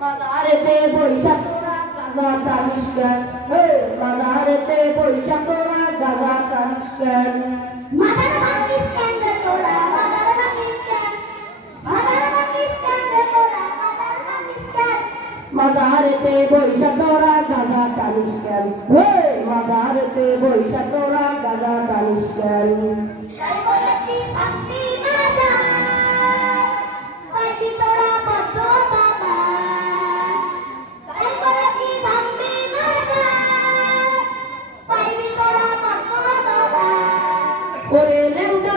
মাদারেতে বৈশা তোরা গাজা টানিস কেন হে মাদারেতে বৈশা তোরা গাজা টানিস কেন মাথার ভাঙিস কেন রে তোরা মাথার ভাঙিস কেন মাথার ভাঙিস কেন রে তোরা মাথার ভাঙিস কেন মাদারেতে বৈশা তোরা গাজা টানিস কেন হে মাদারেতে বৈশা তোরা গাজা টানিস কেন তাই বলে কি ভাঙবি মাথার পাইবি তোরা বদ্ধ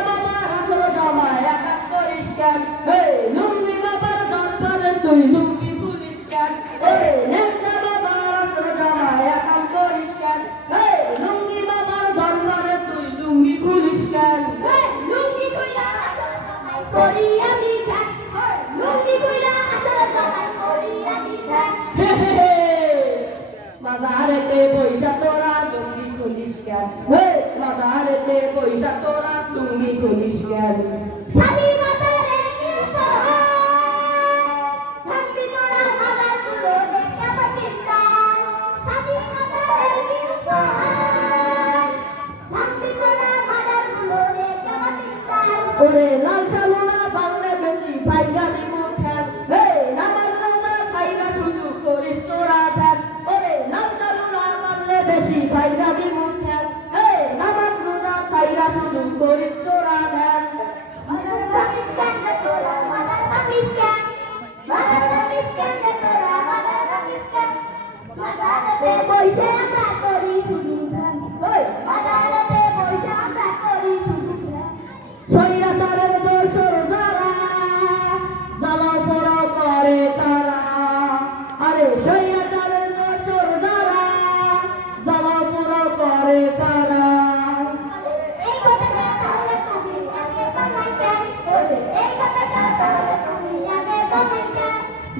বাবা আসল জামায় একা করিস কেন হে লুঙ্গি বাবার দরবারে তুই করি আমি ধ্যান। লুঙ্গি কইলা আসল কামাই করি আমি ধ্যান। মাদারেতে পয়সা তোরা লুঙ্গি খুলিস কেন? মাদারেতে পয়সা তোরা লুঙ্গি খুলিস কেন? স্বাধীনতা রে উপহার ভাঙবি তোরা মাদারগুলো দেখে পাকিস্তান স্বাধীনতা রে উপহার ভাঙবি তোরা মাদারগুলো দেখে পাকিস্তান ওরে লাল সালুনা balla এই কথাটা তাহলে তুমি আগে বানাই কেন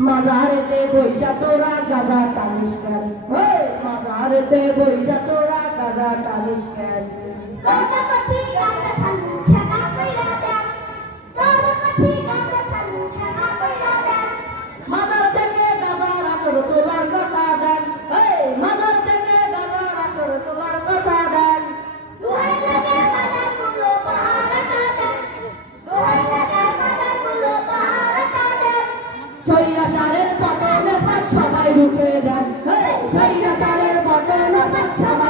মাজারেতে বৈশা তোরা গাজা টানিস কেন ওই মাজারেতে বৈশা তোরা গাজা টানিস কেন স্বৈরাচারের পতন সবাই রুখে দেন। স্বৈরাচারের পতন সবাই